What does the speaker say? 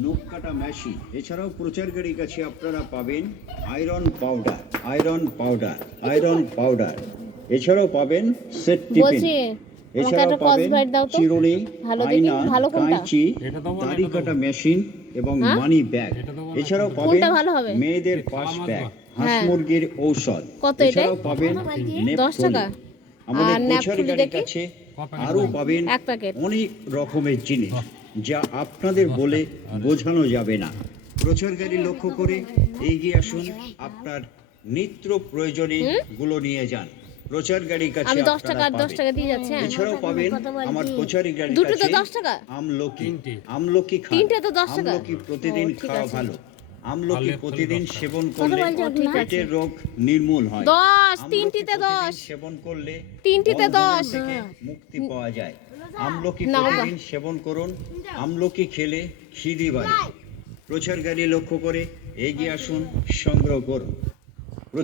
নখ কাটা মেশিন, এছাড়াও প্রচার গাড়ির কাছে আপনারা পাবেন আয়রন পাউডার, এছাড়াও পাবেন সেট টিফিন, বলছি এছাড়াও একটা পাবেন কসবাইট দাও তো চিরুনি, ভালো দেখি আয়না, ভালো কোনটা কাঁচি, দাড়ি কাটা মেশিন এবং মানি ব্যাগ, এছাড়াও পাবেন কোনটা ভালো হবে মেয়েদের পাস ব্যাগ, হাঁস হ্যাঁ মুরগির ঔষধ, কত এছাড়াও এটাই পাবেন 10 নেপথলি। টাকা আমাদের আর প্রচার ন্যাপথলি গাড়ির দেখি কাছে আরও পাবেন এক প্যাকেট অনেক রকমের জিনিস যা আপনাদের বলে বোঝানো যাবে না। প্রচার গাড়ি লক্ষ্য করে এগিয়ে আসুন, আপনার নিত্য প্রয়োজনীয় গুলো নিয়ে যান। প্রচার গাড়ির কাছে আমি 10 টাকা আর 10 পাবেন। টাকা দিয়ে যাচ্ছি হ্যাঁ এছাড়াও পাবেন আমার প্রচার গাড়ির দুটো তো কাছে 10 টাকা আমলকি খান। তিনটে তো 10 টাকা আমলকি প্রতিদিন ঠিক খাওয়া আছে। ভালো। আমলকি প্রতিদিন সেবন করলে ঠিক আছে পেটের রোগ নির্মূল হয়। 10 আমলকি তিনটিতে প্রতিদিন 10 সেবন করলে তিনটিতে বদহজম 10 থেকে মুক্তি পাওয়া যায়। আমলকি নাও গা। প্রতিদিন সেবন করুন, আমলকি খেলে খিদে বাড়ে। প্রচার গাড়ি লক্ষ্য করে এগিয়ে আসুন, সংগ্রহ করুন।